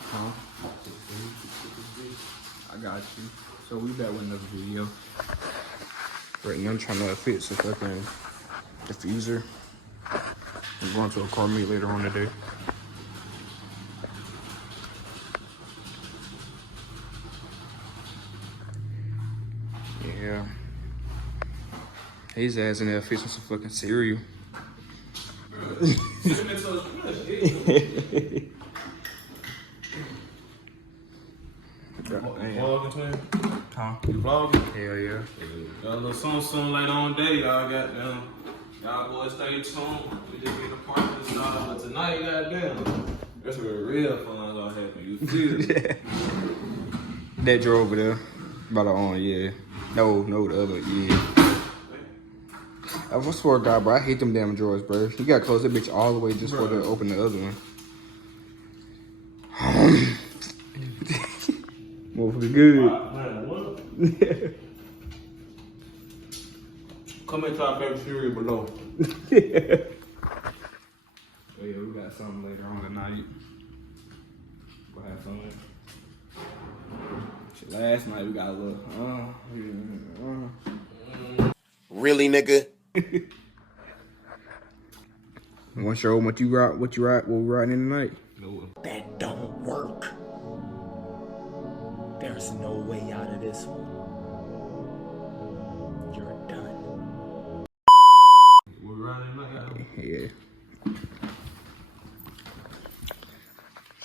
Huh? I got you. So we back with another video. Right now I'm trying to fix a fucking diffuser. I'm going to a car meet later on today. Yeah. His ass in there fixing some fucking cereal. Vlogging, twin? Huh? You vlogging? Hell yeah. Got a little soon later on day, y'all goddamn. Y'all boys stay tuned. We just get the parking started, but tonight, goddamn, that's where the real fun's gonna happen. You feel it? That drove over there. About the on, yeah. No, the other, yeah. I swear to God, bro, I hate them damn drawers, bro. You gotta close that bitch all the way just for to open the other one. Motherfucker good. Comment to our favorite cereal below. Oh yeah, we got something later on tonight. We'll have something. Shit, last night we got a little, Really, nigga? Want to show them what we riding in tonight? No. That don't work. There's no way out of this one. You're done. We're running like Yeah.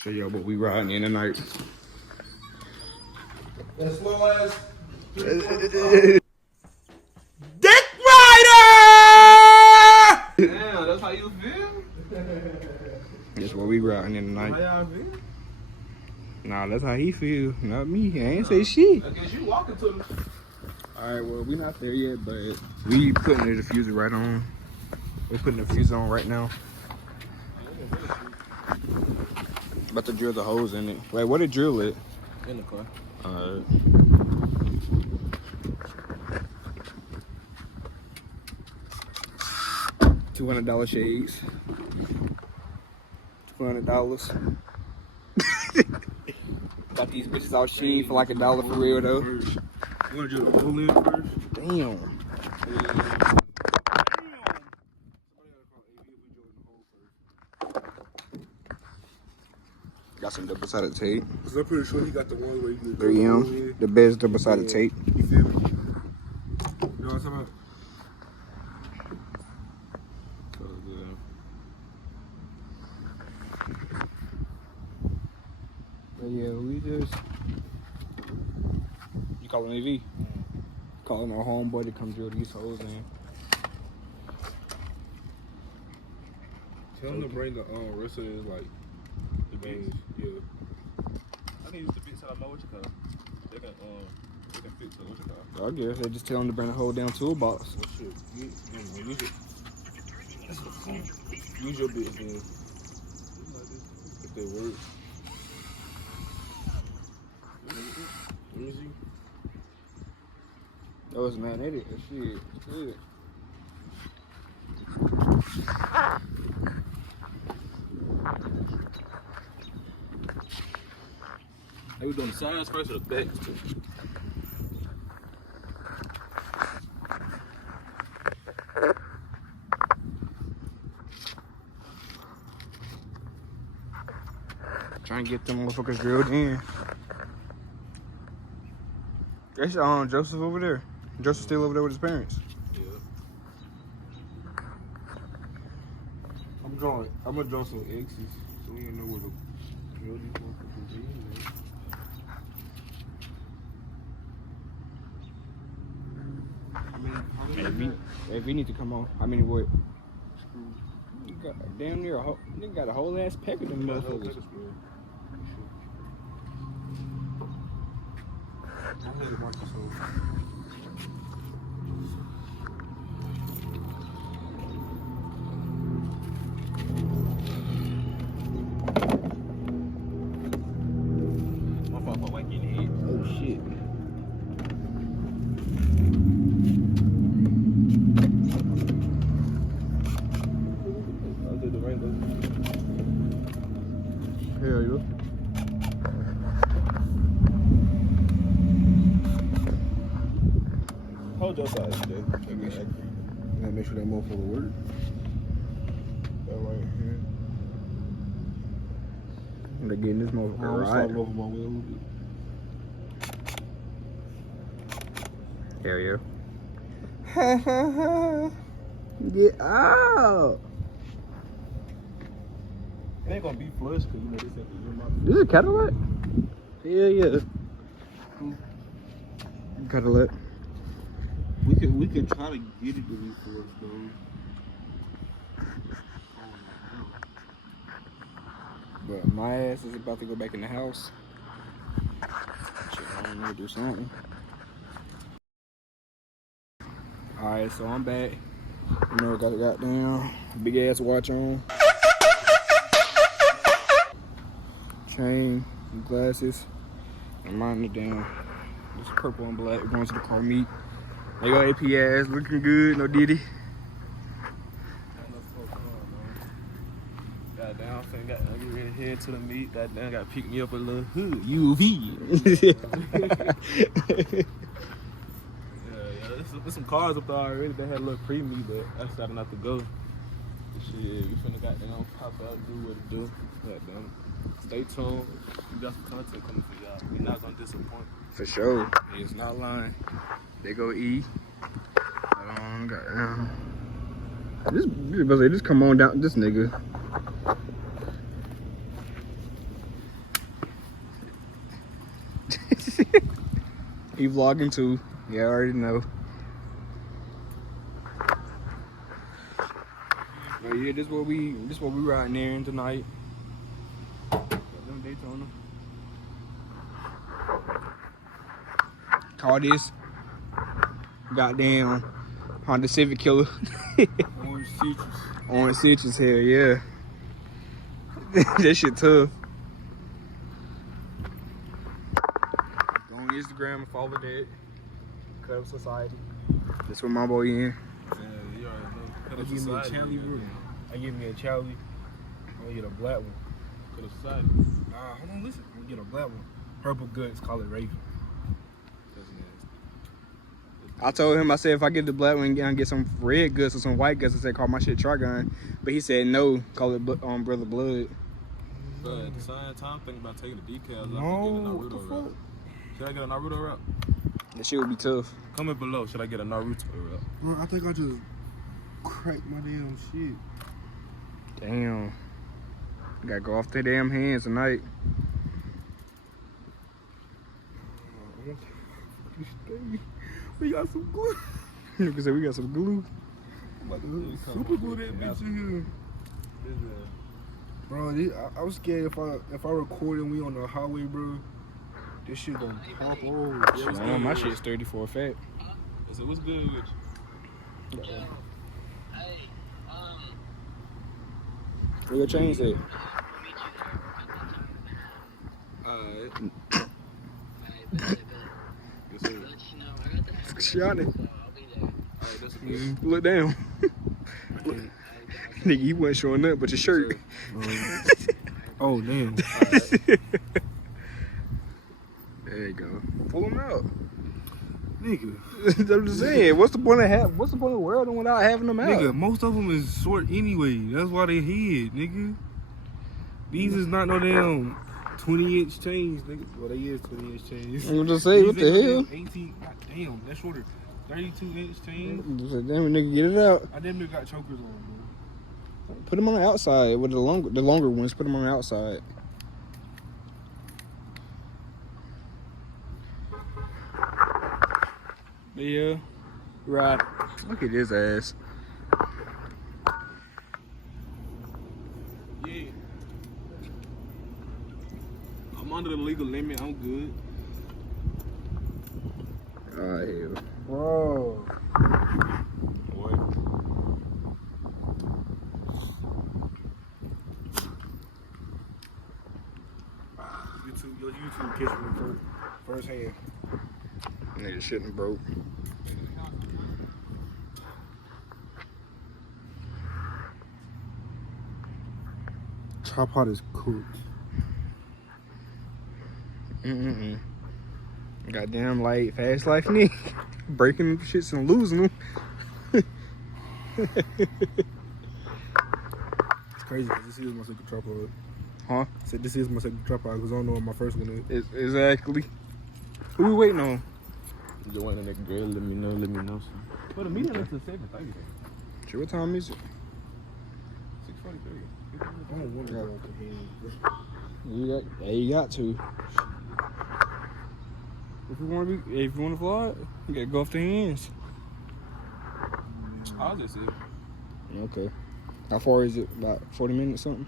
Show y'all what we riding in tonight. that slow ass. Dick Rider! Damn, that's how you feel? That's what we riding in How tonight. y'all feel? Nah, that's how he feel, not me. I ain't say shit. I guess you walking to the. Alright, well, we not there yet, but we putting the diffuser right on. We're putting the diffuser on right now. About to drill the hose in it. Wait, what did drill it? In the car. Alright. $200 shades. $200. Got these bitches all sheen for like $1 for real though. You wanna do the whole in first? Damn. Got some double-sided tape. Cause I'm pretty sure he got the one where you can 3M, the best double-sided tape. You feel me? You know what I'm talking about? So good. But yeah, we just... You calling AV? Calling our homeboy to come drill these holes in. Tell him to bring the rest of his like the bins. Yeah. I need the bits that I know what you call. They can fix it. What you call? I guess they just tell him to bring the whole damn toolbox. What shit? Use your bits then. If they work. Let me see. That was magnetic. That shit. It's good. Are we doing the sides first or the back? Trying to get them motherfuckers drilled in. That's Joseph over there. Joseph still over there with his parents. Yeah. I'm gonna draw some X's so we know where the drill these motherfuckers is, man. If we need to come on, how many wood? You got damn near a whole, you got a whole ass pack of them motherfuckers. I had to watch this whole. My fault for waking the head. Oh shit. Hell yeah. Hold your side today. Make sure that motherfucker work. That right here. They're getting this motherfucker right. Start over my way a little bit. Hell yeah. Ha ha ha. Get out. It ain't gonna be flush because you know this at the end. This is a Cadillac? Hell yeah. Cadillac. We can try to get it to be flush though. But my ass is about to go back in the house. Shit, I don't know, do something. Alright, so I'm back. You know, got a goddamn big ass watch on. Chain, and glasses, and mine down. This is purple and black. We're going to the car meet. They got AP ass looking good, no Diddy. Goddamn, I'm finna get ready to head to the meet. Goddamn, got to pick me up a little hood. UV. Yeah, there's some cars up there already that had a little pre-meet, but I decided not to go. Shit, we finna goddamn pop out, do what it do. Goddamn. Stay tuned. We got some content coming for y'all. We're not gonna disappoint. For sure. He's not lying. They go E. Goddamn. Just come on down, this nigga. He vlogging too. Yeah, I already know. But yeah, this what we riding there in tonight. Them Daytona. Call this goddamn Honda Civic Killer. Orange citrus. Orange citrus, hell yeah. That shit tough. Go on Instagram and follow that. Cut Up Society. That's what my boy in. Yeah, you already know. I give me a Charlie room. I give me a Charlie. I'm gonna get a black one. Could have decided. Nah, hold on, listen. I'm gonna get a black one. Purple Guts, call it Raven. That's nasty. I told him, I said, if I get the black one, I'm get some red guts or some white guts, I said, call my shit Trigun. But he said, no, call it Brother Blood. But at the same time, thinking about taking the decals No, off and getting a what the Naruto route. fuck? Should I get a Naruto route? That shit would be tough. Comment below. Should I get a Naruto route? Bro, I think I just cracked my damn shit. Damn. Gotta go off their damn hands tonight. We got some glue. Nigga said we got some glue. I'm about to super glue that bitch in here. Bro, I was scared if I record and we on the highway, bro, this shit gonna pop off. Shit, I know my shit's 34 fat. So what's good with you? Where your chain at? Alright. Shot it. Alright, that's good. Look down. Nigga, you wasn't showing up but your shirt. Oh, damn. There you go. Pull him out. Nigga. I'm just saying, what's the point of wearing without having them out? Nigga, most of them is short anyway. That's why they hid, nigga. These is not no damn 20-inch chains, nigga. Well, they is 20-inch chains. I'm just saying, what the hell? 18, god damn, that's shorter. 32-inch chains. Damn, nigga, get it out. I damn near got chokers on, bro. Put them on the outside with the longer ones. Put them on the outside. Yeah, right. Look at his ass. Yeah. I'm under the legal limit. I'm good. Oh, hell. Bro. What? Your YouTube catch me first hand. Nigga shouldn't broke. Chop hot is cooked. Mm-mm. Goddamn, like, fast life, Nick. Breaking them shits and losing them. It's crazy because this is my second trap out. Huh? I said this is my second trap out because I don't know what my first one is. Exactly. Who we waiting on? You want a nigga girl? Let me know. But the meeting until 7:30. Sure, what time is it? 6:43. I don't want to go out the hands. You got to. If you want to fly it, you gotta go off the hands. I'll just say Okay. How far is it? About 40 minutes something?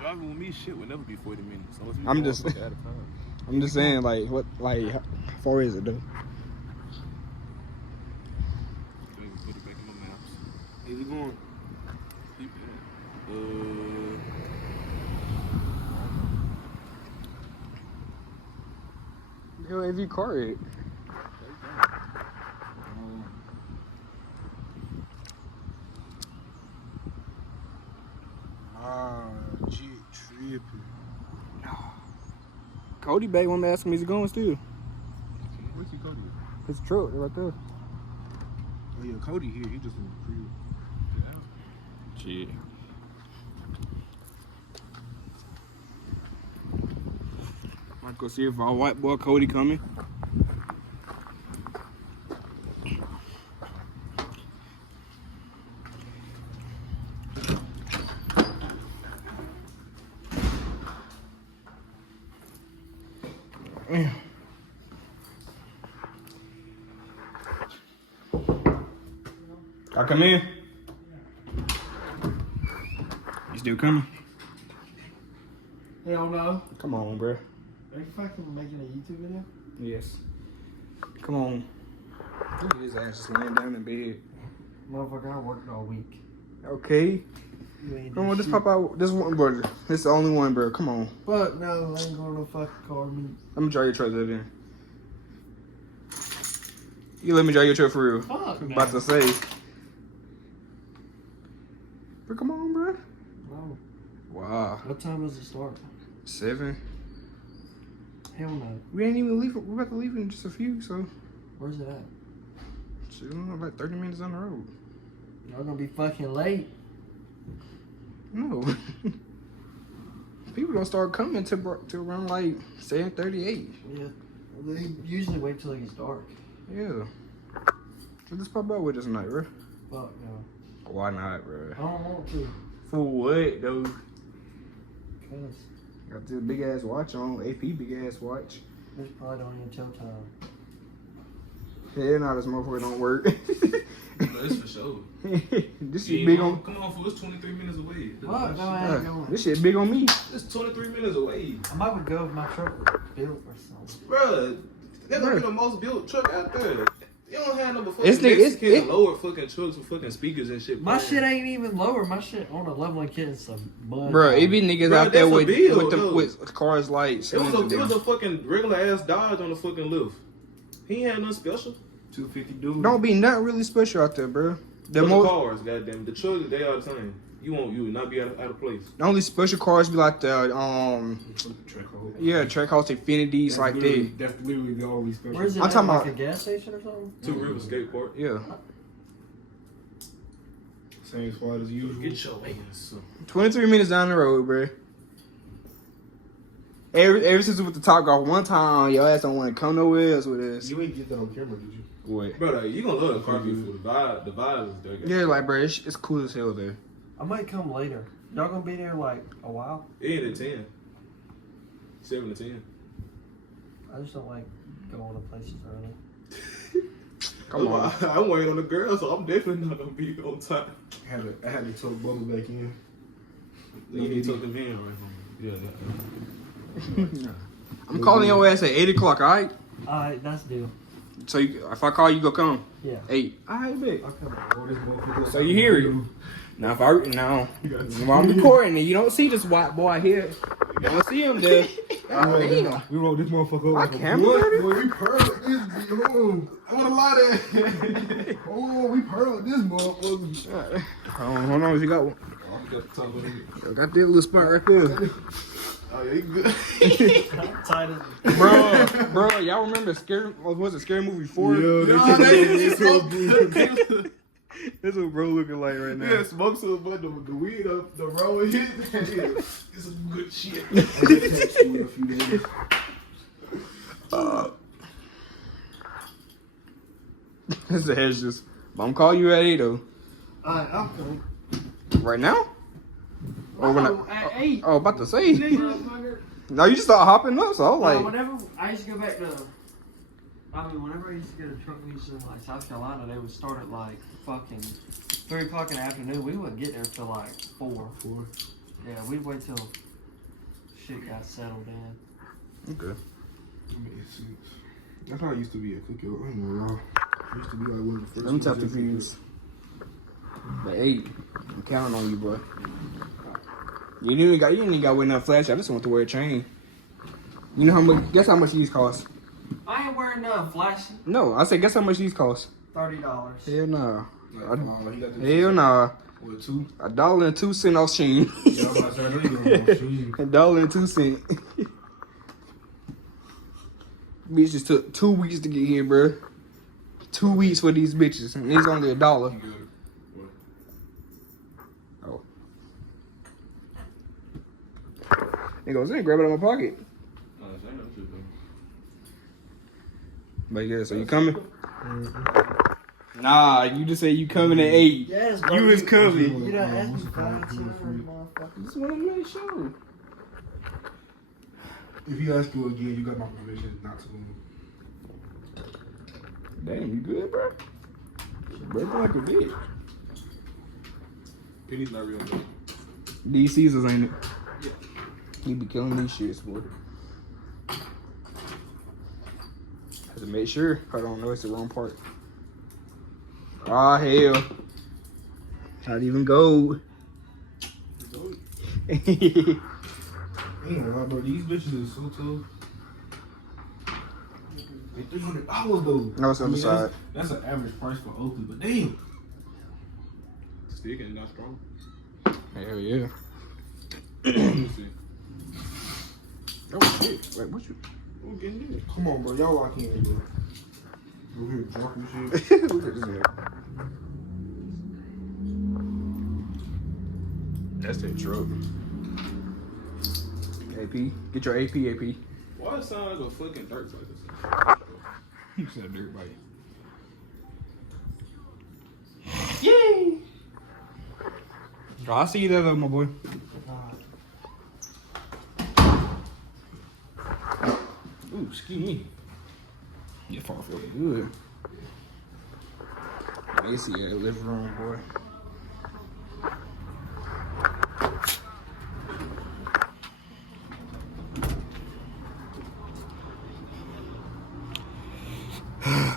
driving with me shit would never be 40 minutes. Unless we I'm going just- fucking out of time. I'm just saying, like, how far is it though? Let me put it back in my maps. Is it going? Keep it. Hell, if you car it. Jit tripping. Cody back when asking me, is it going still? Where's he going? His truck right there. Oh yeah, Cody here. He just in the crib. Shit. Might go see if our white boy Cody coming. I come in. You still coming? Hell no. Come on, bro. Are you fucking making a YouTube video? Yes. Come on. Look at his ass just laying down in bed. Motherfucker, I worked all week. Okay. You ain't Come on, do just shit. pop out. This one, bro. This the only one, bro. Come on. Fuck no, I ain't going to fucking car meet. Let me drive your truck there then. You let me drive your truck for real. Fuck I'm no. about to say. But come on, bro. No. Wow. What time does it start? 7. Hell no. We ain't even leave. We're about to leave in just a few, so. Where's it at? Shit, I don't know, like 30 minutes on the road. Y'all gonna be fucking late. No. People don't start coming to around like 7:38. Yeah. They usually wait till it gets dark. Yeah. So just pop out with us tonight, bro. Fuck no. Why not, bro? I don't want to. For what, though? Cause Got this big ass watch on, AP big ass watch. this probably don't even tell time. Yeah, nah, this motherfucker don't work. That's for sure. This shit big on. Come on, fool. It's 23 minutes away. Fuck no, I ain't going. This shit big on me. It's 23 minutes away. I might would go if my truck was built or something. Bruh, that's gonna Bruh. be the most built truck out there. You don't have no fucking It's the- it's- Mexicans it- lower fucking trucks with fucking speakers and shit. My playing. shit ain't even lower. My shit on a level and getting some mud. Bro, it be niggas Bruh, out there that's a with bill, them though. with cars like It was cylinders. a fucking regular ass Dodge on the fucking lift. He ain't had nothing special. 250 dude. Don't be nothing really special out there, bro. The The most cars, goddamn. The trucks, they are the same. You would not be out of place. the only special cars be like the Track hole. yeah Trackhouse Infinities like that. That's literally the only special. Where's it I'm at? talking Like about- a gas station or something? Two River Skate Park. Yeah, Same spot as usual. Get your ass. 23 minutes down the road, bro. Ever since we went to Top Golf one time, your ass don't want to come nowhere else with us. You ain't get that on camera, did you? What? Brother, you gonna love the car view for the vibe is there. Yeah, like bro, it's cool as hell there. I might come later. Y'all gonna be there like a while? It ain't at 10. 7 to 10. I just don't like going to places early. Come on. I'm waiting on the girl, so I'm definitely not gonna be on time. I had to tuck Bubba back in. You need to tuck them in right now. Yeah. I'm calling your ass at 8 o'clock, all right? Alright, that's the deal. So if I call you, go come. Yeah. 8. All right, bet. I'll come. Oh, this motherfucker. So you hear it. Now if when I'm recording and you don't see this white boy here, you don't see him there. God damn. We rolled this motherfucker over. My like a camera blunt. ready? Boy, we pearled this. Hold on. I want to lie there. Oh, we pearled this motherfucker. Hold on, if you got one. I got the top of it. Got that little spot right there. Oh yeah, he good. Tight as bro, y'all remember Scary? Was it Scary Movie 4? Nah, This is what bro looking like right now. Yeah, smoke some, but the weed up, the roll hit. It's some good shit. His head's just. I'm gonna call you at 8 though. Alright, I'm coming. Right now? Or when At 8. Oh, about to say. Motherfucker. No, you just start hopping up, so I was like. Whenever I used to go back to, whenever I used to go to truck meets in like South Carolina, they would start at like fucking 3 o'clock in the afternoon. We wouldn't get there till like 4. Yeah, we'd wait till shit got settled in. Okay. That's how I used to be at Cookie. I ain't gonna lie. I used to be like one of the first. Let me tap the ones at Cookie. fuse. But 8, I'm counting on you, bro. You didn't even got wear enough flash. I just want to wear a chain. You know how much? Guess how much these cost? I ain't wearing nothing flashy. No, I said guess how much these cost? $30. Hell no. Like, he got the Hell no. What, 2? $1.02 off Sheen. Yeah, I'm about to say, I know you gonna go shoes. $1.02. Bitch just took 2 weeks to get here, bro. 2 weeks for these bitches, and it's only $1. Oh. He goes in, grab it out of my pocket. But yeah, so you coming? Nah, you just say you coming at 8. Yes, You was coming. You done asked me 500, motherfucker. Just want to make sure. If he asks you again, you got my permission not to move. Damn, you good, bro? Breaking like a bitch. Penny's not real good. These Caesars, ain't it? Yeah. You be killing these shits, boy. Have to make sure. Hold on, no, it's the wrong part. Ah, hell. Not even gold. Ain't gonna lie, bro. These bitches are so tough. Like $300 though. No, it's on the side. That's an average price for Oakley, but damn. Stick and not strong. Hell yeah. Let me see. Oh, shit. Wait, what you? Who getting this? Come on, bro. Y'all lock in, bro. We're here drunk and shit. Look at this man. That's that truck. AP. Get your AP. Why it sound like a fucking dirt bike or something? You said dirt bike. Yay! Oh, I see you there, though, my boy. Ooh, excuse me. Your phone feel good. AC in the living room, boy.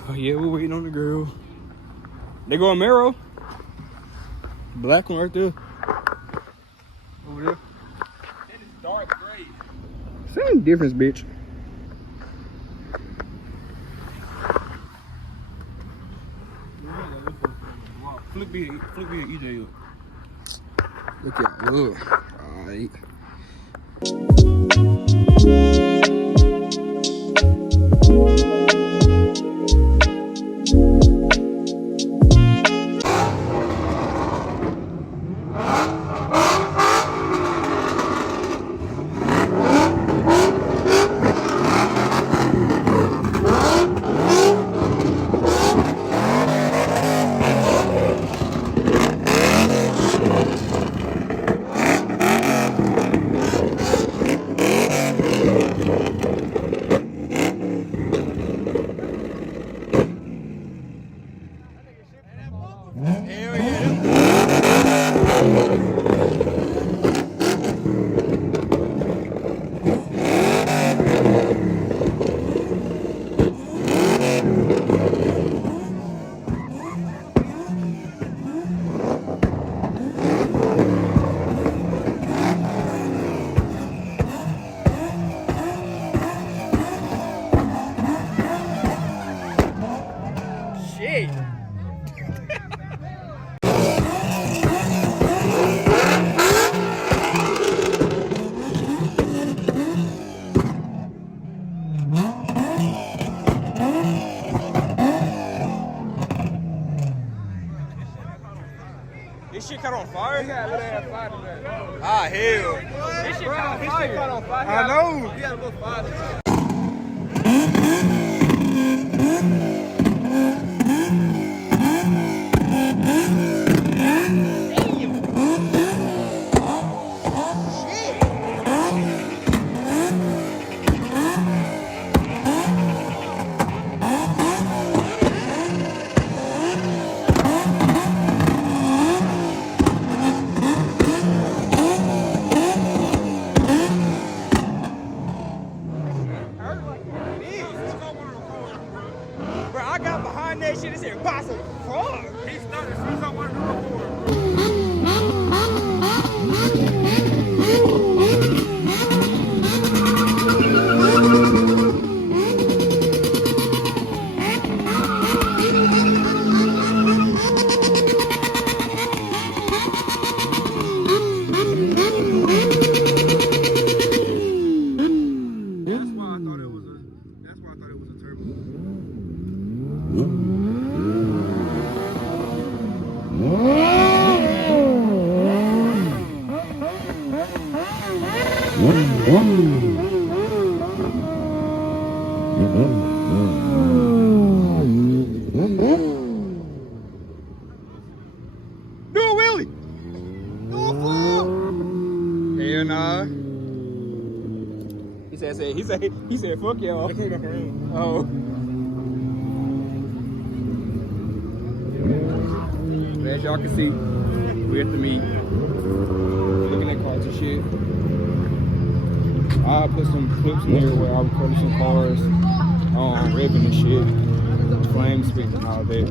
Oh yeah, we're waiting on the girl. They go on Mero. Black one right there. Over there. It is dark gray. Same difference, bitch. Flip me an EJ up. Look at look. Alright. fire. He got a little ass fire to that. Ah, hell. This shit caught on fire. I know. He got a little fire to that. Bro, I got behind that shit and said, "Boss of fuck." He started as soon as I wanted to record. That's why I thought it was a turbo. Do a wheelie. Do a flip. Hell nah. He said, fuck y'all. They come back around. Oh. As y'all can see, we're at the meet. Looking at cars and shit. I put some clips in there where I recorded some cars, revving and shit, flame spinning and all that.